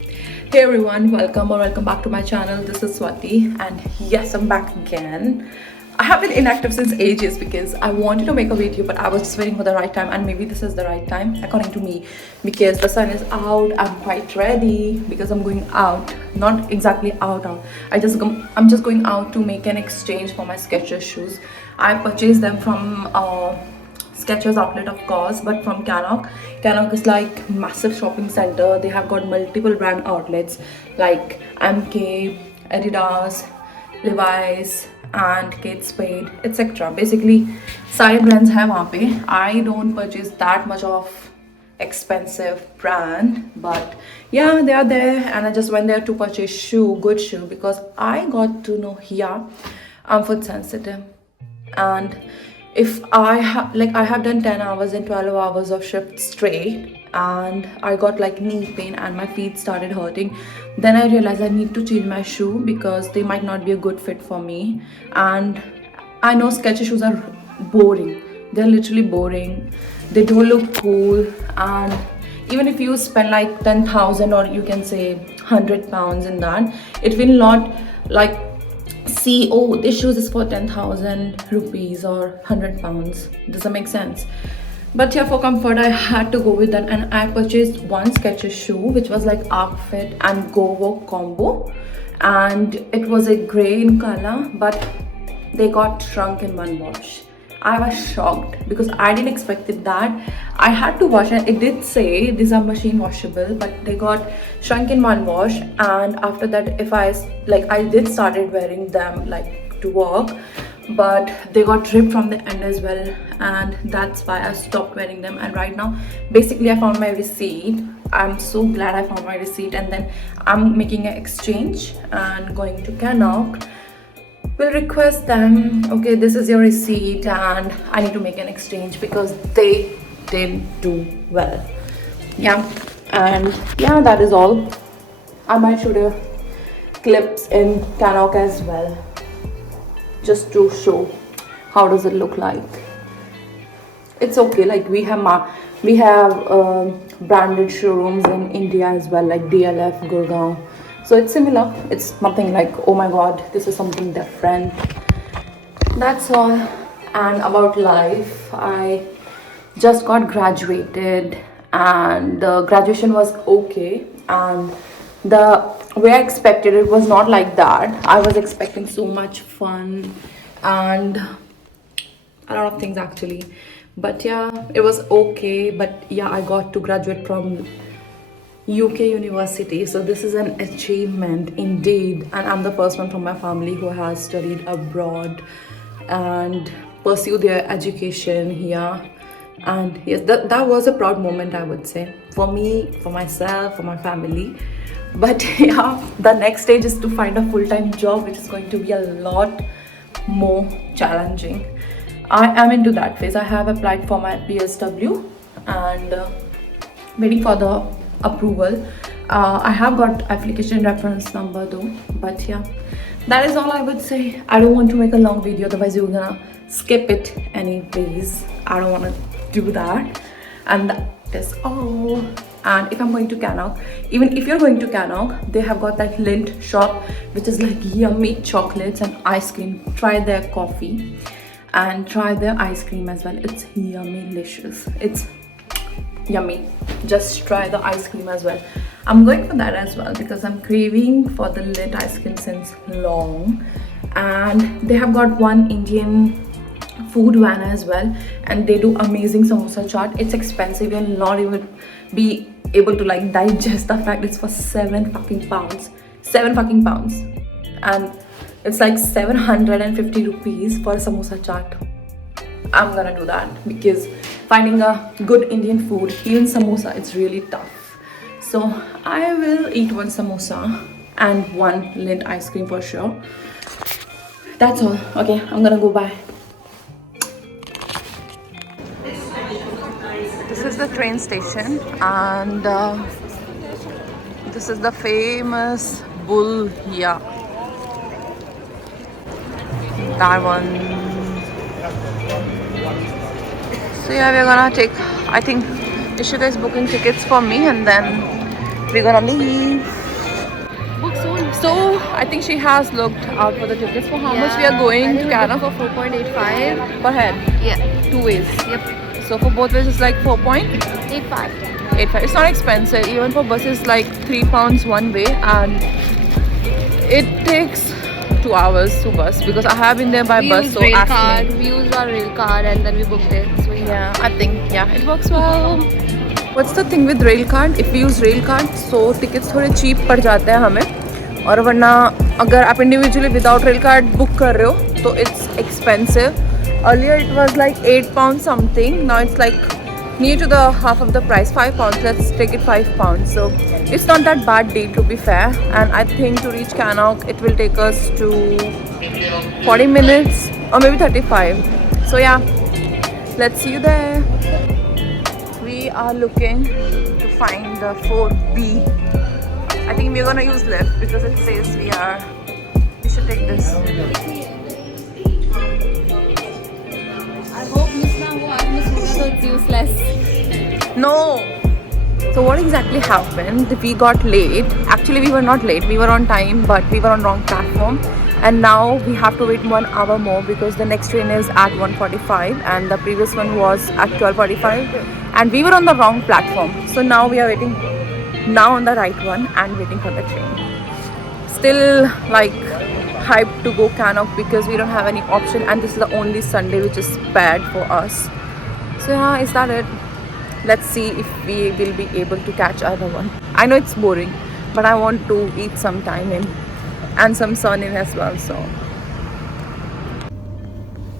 Hey everyone, welcome or welcome back to my channel. This is Swati, and yes, I'm back again. I have been inactive since ages because I wanted to make a video, but I was just waiting for the right time, and maybe this is the right time according to me because the sun is out. I'm quite ready because I'm going out, not exactly out. I'm just going out to make an exchange for my Skechers shoes. I purchased them from Skechers outlet, of course, but from Canok. Canok is like massive shopping center. They have got multiple brand outlets like MK, Adidas, Levi's, and Kate Spade, etc. Basically, सारे brands हैं वहाँ पे. I don't purchase that much of expensive brand, but yeah, they are there, and I just went there to purchase good shoe, because I got to know here I'm food sensitive, and if I have done 10 hours and 12 hours of shift straight, and I got like knee pain and my feet started hurting, then I realized I need to change my shoe because they might not be a good fit for me. And I know Skechers shoes are boring. They're literally boring. They don't look cool, and even if you spend like 10,000, or you can say 100 pounds in that, it will not like see, oh, this shoes is for 10,000 rupees or 100 pounds. Does that make sense? But yeah, for comfort, I had to go with that, and I purchased one Skechers shoe which was like Arc Fit and Go Walk combo, and it was a gray in color, but they got shrunk in one wash. I was shocked because I didn't expect it that. I had to wash, and it did say these are machine washable, but they got shrunk in one wash. And after that, if I did started wearing them like to work, but they got ripped from the end as well, and that's why I stopped wearing them. And right now, basically, I found my receipt. I'm so glad I found my receipt, and then I'm making an exchange and going to Canok. Will request them, okay, this is your receipt, and I need to make an exchange because they did do well. Yeah, and yeah, that is all. I might shoot a clips in Canok as well, just to show how does it look like. It's okay, like we have branded showrooms in India as well, like DLF, Gurgaon. So it's similar. It's nothing like, oh my god, this is something different. That's all. And about life, I just got graduated, and the graduation was okay, and the way I expected it was not like that. I was expecting so much fun and a lot of things actually, but yeah, it was okay. But yeah, I got to graduate from UK university, so this is an achievement indeed. And I'm the first one from my family who has studied abroad and pursued their education here. And yes, that was a proud moment, I would say, for me, for myself, for my family. But yeah, the next stage is to find a full-time job, which is going to be a lot more challenging. I am into that phase. I have applied for my PSW, and waiting for the approval. I have got application reference number though, but yeah, that is all I would say. I don't want to make a long video, otherwise you're gonna skip it anyways. I don't want to do that, and that is all. And if I'm going to Canok, even if you're going to Canok, they have got that Lindt shop, which is like yummy chocolates and ice cream. Try their coffee and try their ice cream as well. It's yummy delicious. It's yummy. Just try the ice cream as well. I'm going for that as well because I'm craving for the Lindt ice cream since long. And they have got one Indian food van as well, and they do amazing samosa chaat. It's expensive. You'll not even be able to like digest the fact it's for 7 fucking pounds. 7 fucking pounds. And it's like 750 rupees for a samosa chaat. I'm gonna do that because finding a good Indian food, even samosa, it's really tough. So I will eat one samosa and one Lindt ice cream for sure. That's all. Okay, I'm gonna go bye. This is the train station, and this is the famous bull here. That one. So yeah, we're gonna take, I think Ishika is booking tickets for me, and then we're gonna leave. Book soon. So I think she has looked out for the tickets. For how much we are going to Canada? For 4.85 Per head, yeah 2 ways. yep So for both ways it's like 4.85. 85 It's not expensive. Even for buses like £3 one way, and it takes 2 hours to bus because I have been there by we bus. used So rail ask card me. we used our rail card and then we booked it so Yeah, I think it works well. What's the thing with rail card? If we use rail card, so tickets थोड़े cheap पड़ जाते हैं हमें. और वरना अगर आप individually without rail card book कर रहे हो तो it's expensive. Earlier it was like £8 something. Now it's like near to the half of the price, £5. Let's take it £5. So it's not that bad deal to be fair. And I think to reach Cannock it will take us to 40 minutes or maybe 35. So yeah, let's see you there. We are looking to find the 4B. I think we're gonna use left because it says we should take this. I hope miss na ho aaj miss hoga so it's useless No. So what exactly happened? We got late. Actually, we were not late. We were on time, but we were on wrong platform. And now we have to wait 1 hour more because the next train is at 1:45 and the previous one was at 12:45. And we were on the wrong platform. So now we are waiting now on the right one and waiting for the train. Still like hyped to go Cannock because we don't have any option and this is the only Sunday which is spared for us. So yeah, is that it? Let's see if we will be able to catch other one. I know it's boring, but I want to eat some time in and some sun in as well. So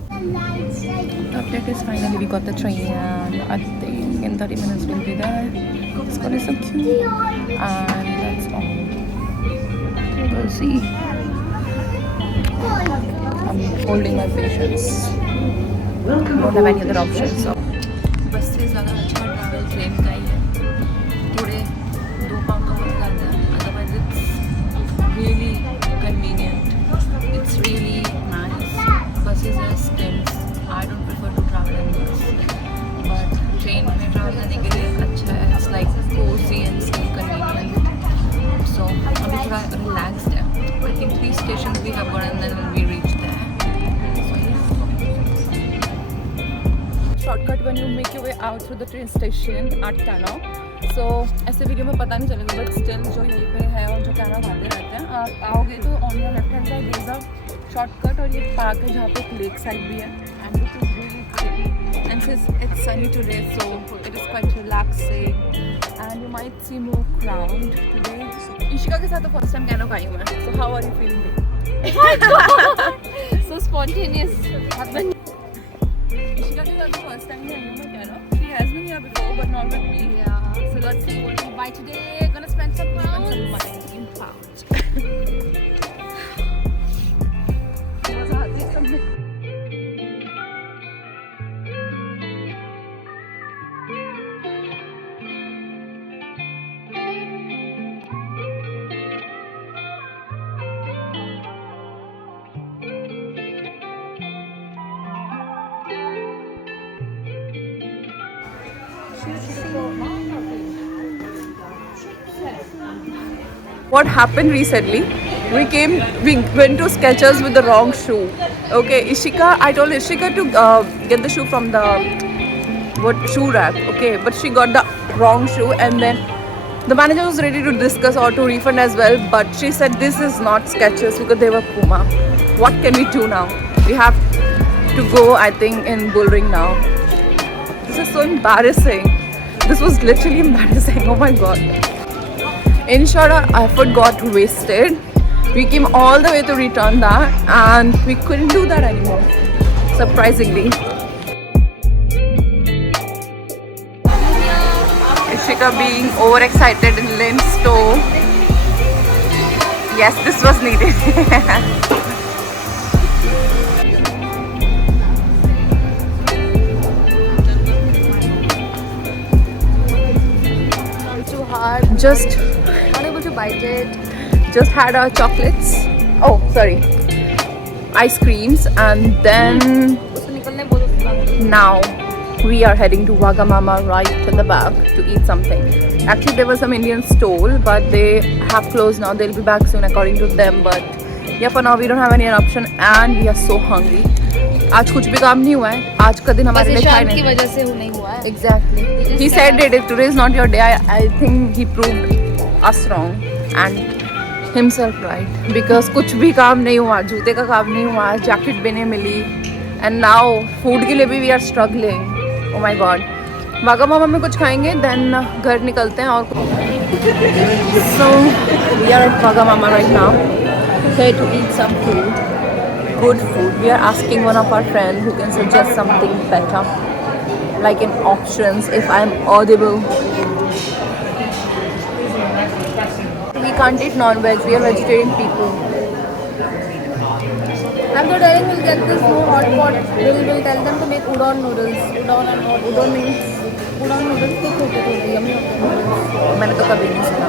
the update is finally we got the train and I think in 30 minutes we'll be there. It's gonna be so cute and that's all. We'll see. I'm holding my patience. Don't have any other option. So बस से ज़्यादा अच्छा travel train का ही है. थोड़े 2 pound का बहुत ज़्यादा है. Otherwise it's really convenient. It's really nice. Buses are stints. I don't prefer to travel in bus. But train में travel करने के लिए अच्छा है. It's like cozy and still convenient. So अभी थोड़ा relaxed है. I think 3 stations we have got and then we reach there. Shortcut when you make your way out through the train station at Cannock. So ऐसे video में पता नहीं चलेगा but still जो यहीं पे है और जो Cannock आते रहते हैं आप आओगे तो on your left hand side there is a shortcut और ये पार्क है जहाँ पे एक लेक साइड भी है and which is really pretty and since it's sunny today so it is quite relaxing and you might see more crowd today. Ishika के साथ तो first time Cannock आई हूँ मैं. So how are you feeling? so spontaneous happened Ishika is the first time here, Cannock. She has been here before, but not with me. yeah so let's see what we buy today gonna spend some pounds Spend some money in pounds. मजा आती है सब में. What happened recently? We went to Skechers with the wrong shoe. Okay, I told Ishika to get the shoe from the shoe rack. Okay, but she got the wrong shoe and then the manager was ready to discuss or to refund as well. But she said this is not Skechers because they were Puma. What can we do now? We have to go, I think, in Bullring now. This is so embarrassing. This was literally embarrassing. Oh my god. In short, our effort got wasted. We came all the way to return that and we couldn't do that anymore. Surprisingly. Ishika being overexcited in Lynn's toe. Yes, this was needed. too hard Just unable to bite it had our chocolates. Oh, sorry. Ice creams and then उसको निकलने बोलो now we are heading to Wagamama right in the back to eat something. Actually, there was some Indian stall, but they have closed now. They'll be back soon, according to them. But yeah, for now we don't have any other option, and we are so hungry. आज कुछ भी काम नहीं हुआ है. आज का दिन हमारे लिए खाने की वजह से नहीं हुआ है. Exactly. He said it. If today is not your day, I think he proved us wrong and himself right. Because कुछ भी काम नहीं हुआ. जूते का काम नहीं हुआ. जैकेट भी नहीं मिली. And now food के लिए भी we are struggling. Oh my God. वागामामा में कुछ खाएंगे, then घर निकलते हैं और so we are at Wagamama right now, here to eat some food, good food. We are asking one of our friends who can suggest something better, like in options, if I am audible. We can't eat non-veg, we are vegetarian people. I'm so telling we'll get this new hot pot. We'll tell them to make udon noodles. Udon means udon noodles के छोटे yummy noodles. मैंने तो कभी नहीं सुना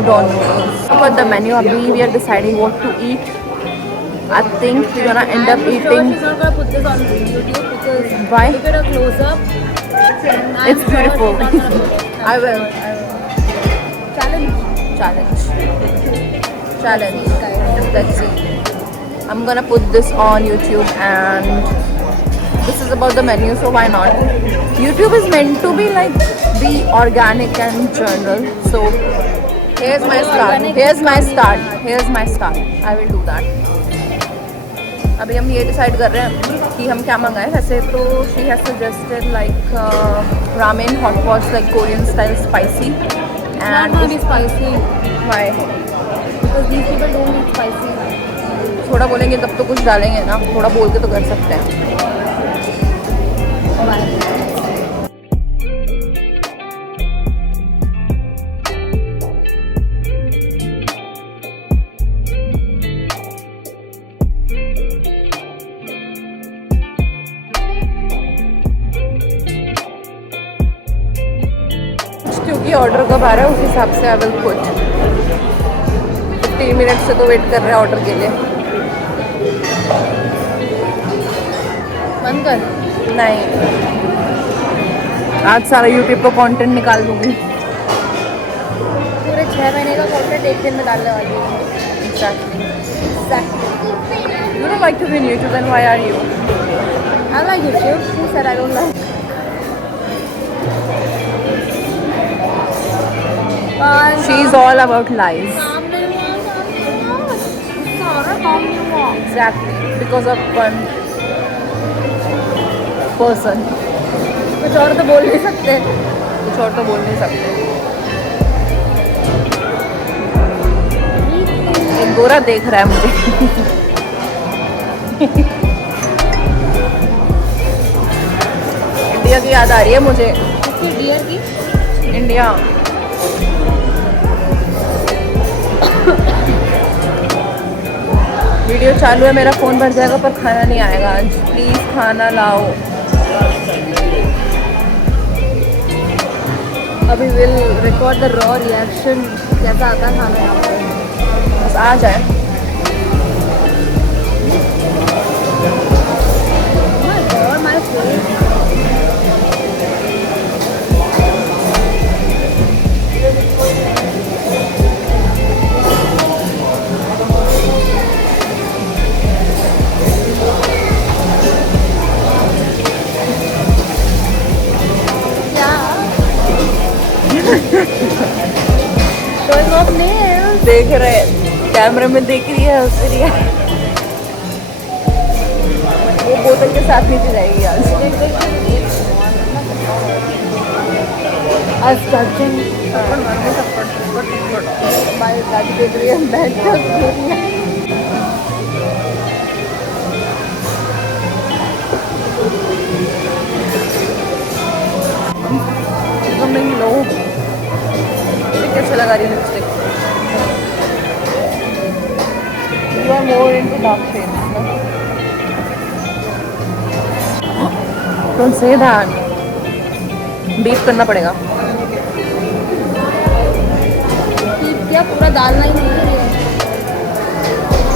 udon noodles. About the menu, अभी we are deciding what to eat. I think we're gonna end up eating. She's not gonna put this on YouTube because Why? look at a close up. It's beautiful. I will. Challenge. Let's see. I'm gonna put this on YouTube, and this is about the menu, so why not? YouTube is meant to be like be organic and general. So here's my start. I will do that. अभी हम ये decide कर रहे हैं कि हम क्या मंगाएं. वैसे तो she has suggested like ramen, hot pots like Korean style spicy. And not be spicy why? because these people don't eat spicy. थोड़ा बोलेंगे तब तो कुछ डालेंगे ना. थोड़ा बोल के तो कर सकते हैं. क्योंकि ऑर्डर कब आ रहा है उस हिसाब से आई विल पुट. 15 मिनट से तो वेट कर रहे हैं ऑर्डर के लिए. बंद कर. नहीं, आज सारा यूट्यूब पर कंटेंट निकाल दूंगी. पूरे 6 महीने का कंटेंट एक दिन में डालने वाली हूँ. Exactly. Exactly. You don't like to be in YouTube, then why are you? I like YouTube. Who said I don't like? She's all about lies. काम नहीं हुआ. सारा काम नहीं हुआ. Exactly. Because of one person. कुछ और तो बोल नहीं सकते. कुछ और तो बोल नहीं सकते. एक गोरा देख रहा है मुझे. इंडिया की याद आ रही है मुझे. किसकी डियर की? इंडिया. वीडियो चालू है, मेरा फ़ोन भर जाएगा पर खाना नहीं आएगा आज. प्लीज़ खाना लाओ. अभी will record the raw reaction. कैसा आता है खाना यहाँ पे. बस आ जाए. My favourite. Showing off nails. देख रहे हैं कैमरे में, देख रही है, हंस रही है. वो बोतल के साथ नीचे जाएगी आज. As judging, my vegetarian bed. Becoming low. कैसे लगा रही lipstick? You are more into dark shades, no? Don't say that. Beat करना पड़ेगा. Beat क्या पूरा डालना ही नहीं है.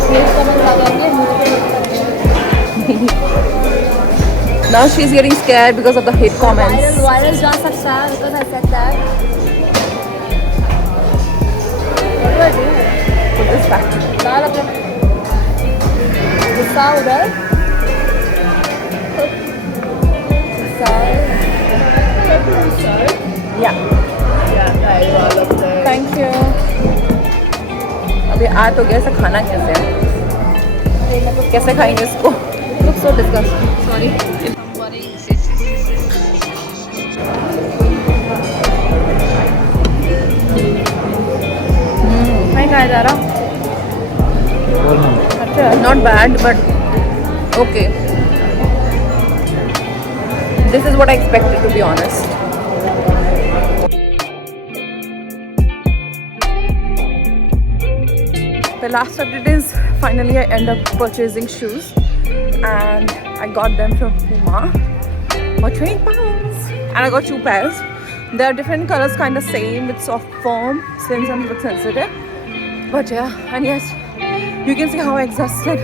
Hate comment लगाएंगे मुझे. Now she's getting scared because of the hate comments. Viral जा सकता है because I said that. What do I do? Put this back. डाल अपने गुस्सा उधर गुस्सा Yeah. Thank you. अभी आ तो गया, ऐसा खाना कैसे है? कैसे खाएंगे इसको? looks so disgusting. Sorry. नहीं खाया जा रहा. अच्छा है. Not bad, but okay. This is what I expected, to be honest. The last update is finally I end up purchasing shoes, and I got them from Puma for 20 pounds, and I got 2 pairs. They are different colors, kind of same with soft foam since I'm a bit sensitive. But yeah, and yes, you can see how exhausted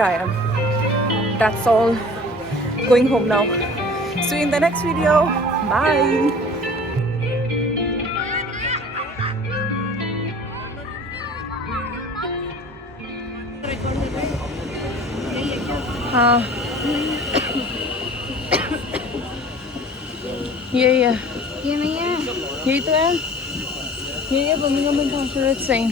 I am. That's all. Going home now. See you in the next video. Bye. हाँ यही है, ये नहीं है. यही तो है, यही है बर्मिंघम इंटरनेशनल. It's same.